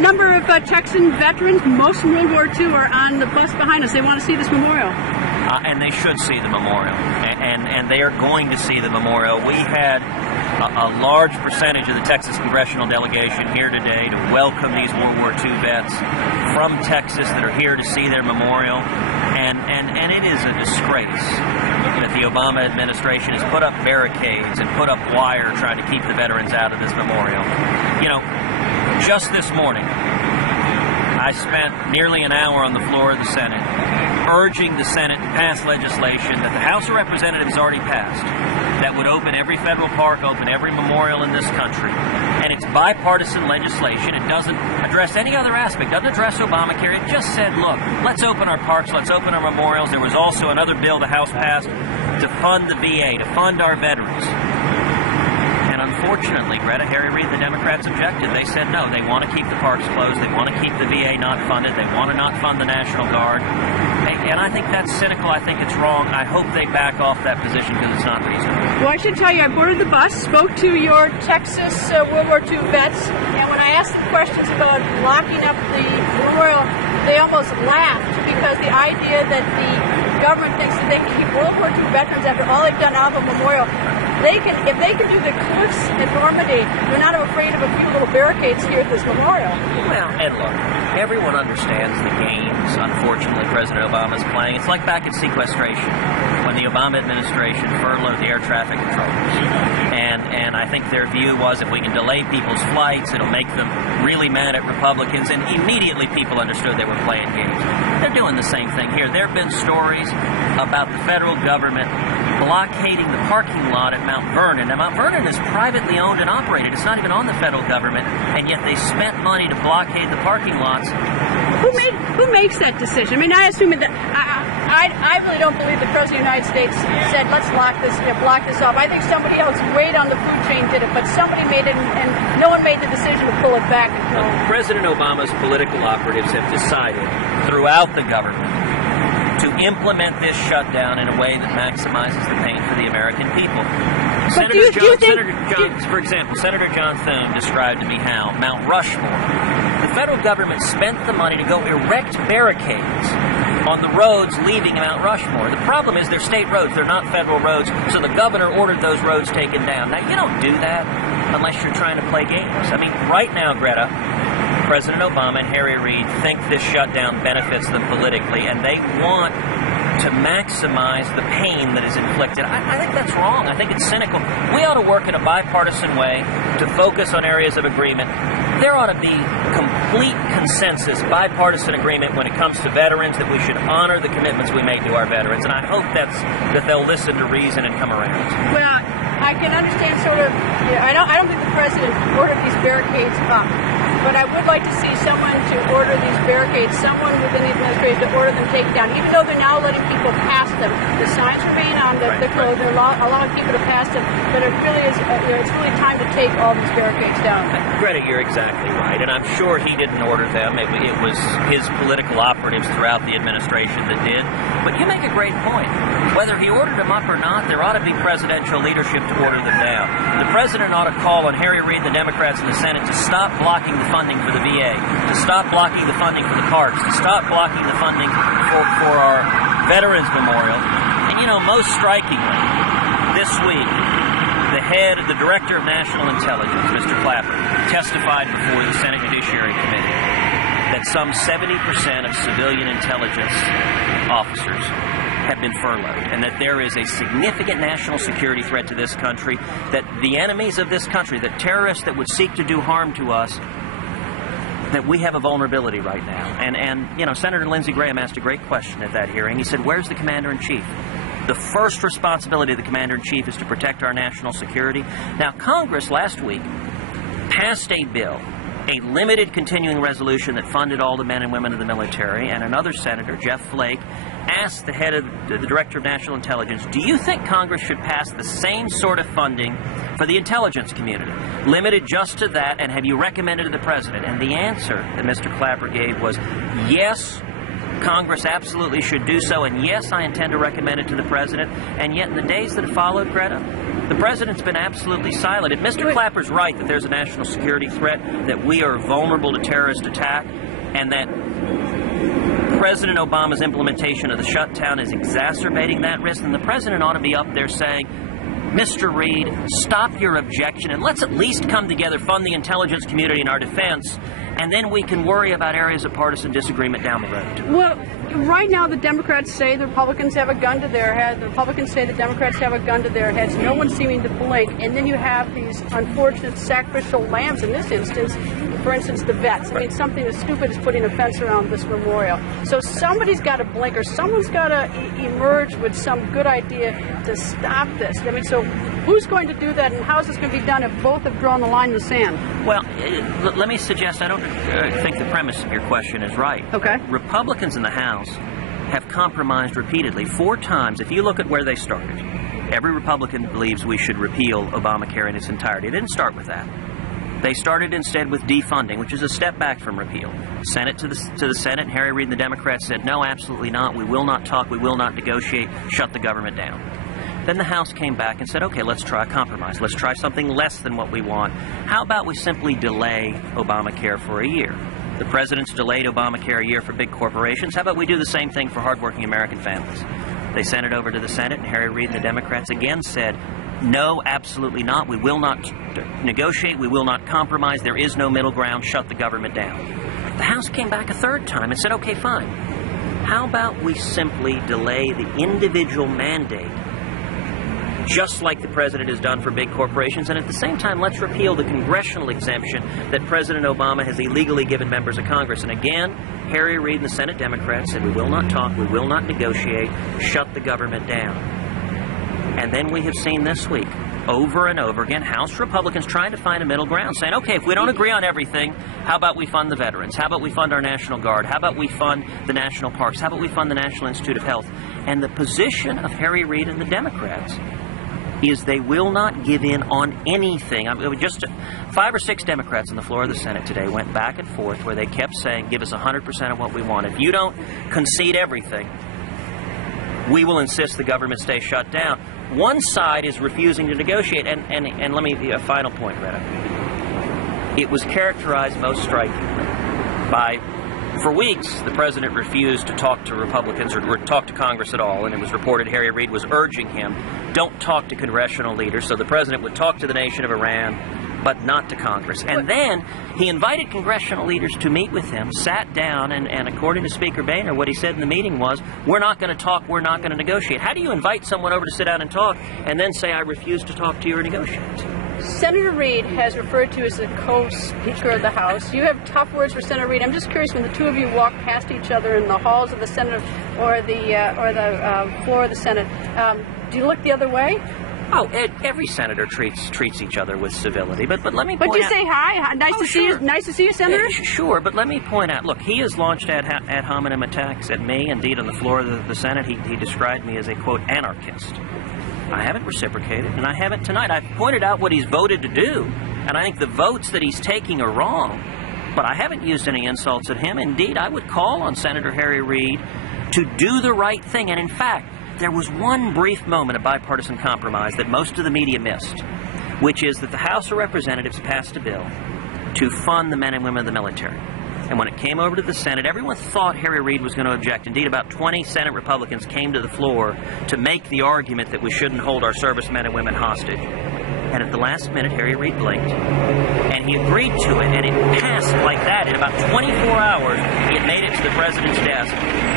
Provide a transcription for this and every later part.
number of Texan veterans, most from World War II, are on the bus behind us. They want to see this memorial. And they should see the memorial, and they are going to see the memorial. We had a large percentage of the Texas congressional delegation here today to welcome these World War II vets from Texas that are here to see their memorial, and it is a disgrace that the Obama administration has put up barricades and put up wire trying to keep the veterans out of this memorial. You know, just this morning, I spent nearly an hour on the floor of the Senate urging the Senate to pass legislation that the House of Representatives already passed that would open every federal park, open every memorial in this country. And it's bipartisan legislation. It doesn't address any other aspect, doesn't address Obamacare. It just said, look, let's open our parks, let's open our memorials. There was also another bill the House passed to fund the VA, to fund our veterans. And unfortunately, Greta, Harry Reid, the Democrats objected. They said no, they want to keep the parks closed, they want to keep the VA not funded, they want to not fund the National Guard. And I think that's cynical, I think it's wrong. I hope they back off that position because it's not reasonable. Well, I should tell you, I boarded the bus, spoke to your Texas World War II vets, and when I asked them questions about locking up the memorial, they almost laughed because the idea that the government thinks that they can keep World War II veterans after all they've done out of a memorial. If they can do the cliffs at Normandy, they're not afraid of a few little barricades here at this memorial. Well, and look, everyone understands the games, unfortunately, President Obama is playing. It's like back at sequestration, when the Obama administration furloughed the air traffic controllers. And I think their view was if we can delay people's flights, it'll make them really mad at Republicans. And immediately people understood they were playing games. They're doing the same thing here. There have been stories about the federal government blockading the parking lot at Mount Vernon. Now, Mount Vernon is privately owned and operated. It's not even on the federal government, and yet they spent money to blockade the parking lots. Who makes that decision? I mean, I assume that I really don't believe the President of the United States said, let's block this off. I think somebody else way down the food chain did it, but somebody made it, and no one made the decision to pull it back. President Obama's political operatives have decided throughout the government to implement this shutdown in a way that maximizes the pain for the American people. For example, Senator John Thune described to me how Mount Rushmore, the federal government spent the money to go erect barricades on the roads leaving Mount Rushmore. The problem is they're state roads, they're not federal roads, so the governor ordered those roads taken down. Now, you don't do that unless you're trying to play games. I mean, right now, Greta, President Obama and Harry Reid think this shutdown benefits them politically, and they want to maximize the pain that is inflicted. I think that's wrong. I think it's cynical. We ought to work in a bipartisan way to focus on areas of agreement. There ought to be complete consensus, bipartisan agreement when it comes to veterans, that we should honor the commitments we make to our veterans, and I hope that they'll listen to reason and come around. Well, I can understand sort of, I don't think the president ordered these barricades up. But I would like to see someone to order these barricades, someone within the administration to order them taken down, even though they're now letting people pass them. The signs remain on the clothes, they're allowing people to pass them, but it really is, it's really time to take all these barricades down. Greta, you're exactly right, and I'm sure he didn't order them. It was his political operatives throughout the administration that did. But you make a great point. Whether he ordered them up or not, there ought to be presidential leadership to order them down. The president ought to call on Harry Reid, the Democrats in the Senate, to stop blocking the funding for the VA, to stop blocking the funding for the parks, to stop blocking the funding for our Veterans Memorial. And, you know, most strikingly, this week, the Director of National Intelligence, Mr. Clapper, testified before the Senate Judiciary Committee that some 70% of civilian intelligence officers have been furloughed, and that there is a significant national security threat to this country, that the enemies of this country, that terrorists that would seek to do harm to us, that we have a vulnerability right now. And you know, Senator Lindsey Graham asked a great question at that hearing. He said, where's the Commander-in-Chief? The first responsibility of the Commander-in-Chief is to protect our national security. Now, Congress last week passed a bill, a limited continuing resolution that funded all the men and women of the military, and another senator, Jeff Flake, asked the head of the Director of National Intelligence, do you think Congress should pass the same sort of funding for the intelligence community, limited just to that, and have you recommended to the President? And the answer that Mr. Clapper gave was, yes, Congress absolutely should do so, and yes, I intend to recommend it to the President. And yet in the days that followed, Greta, The president's been absolutely silent. If Mr. Clapper's right that there's a national security threat, that we are vulnerable to terrorist attack, and that President Obama's implementation of the shutdown is exacerbating that risk, then the president ought to be up there saying, Mr. Reid, stop your objection and let's at least come together, fund the intelligence community and our defense, and then we can worry about areas of partisan disagreement down the road. Well, right now the Democrats say the Republicans have a gun to their head. The Republicans say the Democrats have a gun to their heads. No one's seeming to blink. And then you have these unfortunate sacrificial lambs in this instance. For instance, the vets. I mean, something as stupid as putting a fence around this memorial. So somebody's got to blink, or someone's got to emerge with some good idea to stop this. I mean, so who's going to do that, and how is this going to be done if both have drawn the line in the sand? Well, let me suggest, I don't think the premise of your question is right. Okay. Republicans in the House have compromised repeatedly 4 times. If you look at where they started, every Republican believes we should repeal Obamacare in its entirety. They didn't start with that. They started instead with defunding, which is a step back from repeal. Sent it to the Senate. Harry Reid and the Democrats said, no, absolutely not. We will not talk. We will not negotiate. Shut the government down. Then the House came back and said, okay, let's try a compromise. Let's try something less than what we want. How about we simply delay Obamacare for a year? The president's delayed Obamacare a year for big corporations. How about we do the same thing for hardworking American families? They sent it over to the Senate, and Harry Reid and the Democrats again said, no, absolutely not. We will not negotiate. We will not compromise. There is no middle ground. Shut the government down. The House came back a 3rd time and said, okay, fine. How about we simply delay the individual mandate, just like the president has done for big corporations, and at the same time, let's repeal the congressional exemption that President Obama has illegally given members of Congress. And again, Harry Reid and the Senate Democrats said, we will not talk, we will not negotiate, shut the government down. And then we have seen this week, over and over again, House Republicans trying to find a middle ground, saying, okay, if we don't agree on everything, how about we fund the veterans? How about we fund our National Guard? How about we fund the national parks? How about we fund the National Institute of Health? And the position of Harry Reid and the Democrats is they will not give in on anything. I mean, just 5 or 6 Democrats on the floor of the Senate today went back and forth where they kept saying, give us 100% of what we want. If you don't concede everything, we will insist the government stay shut down. One side is refusing to negotiate, and let me, a final point, Retta. It was characterized most strikingly by, for weeks, the president refused to talk to Republicans or talk to Congress at all, and it was reported Harry Reid was urging him, don't talk to congressional leaders, so the president would talk to the nation of Iran, but not to Congress. And then he invited congressional leaders to meet with him, sat down, and according to Speaker Boehner, what he said in the meeting was, we're not going to talk, we're not going to negotiate. How do you invite someone over to sit down and talk and then say, I refuse to talk to you or negotiate? Senator Reid has referred to as the co-speaker of the House. You have tough words for Senator Reid. I'm just curious, when the two of you walk past each other in the halls of the Senate or the floor of the Senate, do you look the other way? Oh, every senator treats each other with civility, but let me point out... But you say hi? Nice to see you. Nice to see you, Senator. Sure, but let me point out. Look, he has launched ad hominem attacks at me. Indeed, on the floor of the Senate, he described me as a quote anarchist. I haven't reciprocated, and I haven't tonight. I've pointed out what he's voted to do, and I think the votes that he's taking are wrong. But I haven't used any insults at him. Indeed, I would call on Senator Harry Reid to do the right thing, and in fact, there was one brief moment of bipartisan compromise that most of the media missed, which is that the House of Representatives passed a bill to fund the men and women of the military. And when it came over to the Senate, everyone thought Harry Reid was going to object. Indeed, about 20 Senate Republicans came to the floor to make the argument that we shouldn't hold our servicemen and women hostage. And at the last minute, Harry Reid blinked, and he agreed to it, and it passed like that. In about 24 hours, it made it to the president's desk.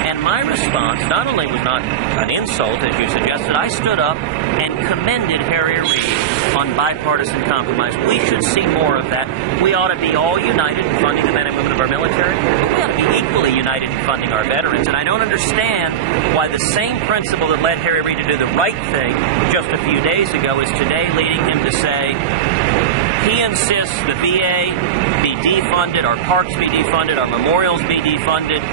And my response not only was not an insult, as you suggested, I stood up and commended Harry Reid on bipartisan compromise. We should see more of that. We ought to be all united in funding the men and women of our military. We ought to be equally united in funding our veterans. And I don't understand why the same principle that led Harry Reid to do the right thing just a few days ago is today leading him to say he insists the VA be defunded, our parks be defunded, our memorials be defunded,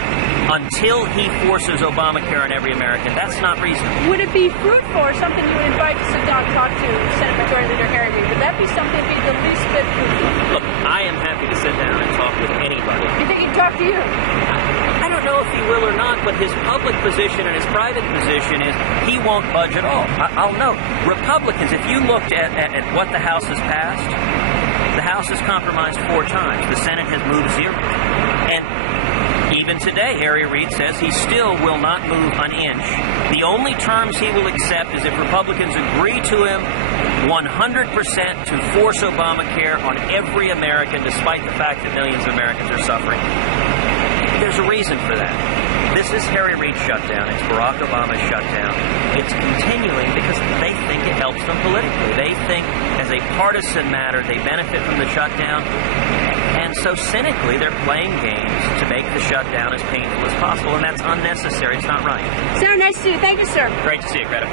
until he forces Obamacare on every American. That's not reasonable. Would it be fruitful or something you would invite to sit down and talk to Senate Majority Leader Harry Reid? Would that be something that would be the least bit fruitful? Look, I am happy to sit down and talk with anybody. You think he'd talk to you? I don't know if he will or not, but his public position and his private position is he won't budge at all. I'll note, Republicans, if you looked at what the House has passed, the House has compromised 4 times. The Senate has moved 0. And even today, Harry Reid says he still will not move an inch. The only terms he will accept is if Republicans agree to him 100% to force Obamacare on every American, despite the fact that millions of Americans are suffering. There's a reason for that. This is Harry Reid's shutdown. It's Barack Obama's shutdown. It's continuing because they think it helps them politically. They think as a partisan matter, they benefit from the shutdown. And so cynically, they're playing games to make the shutdown as painful as possible, and that's unnecessary. It's not right. Sir, nice to see you. Thank you, sir. Great to see you, Greta.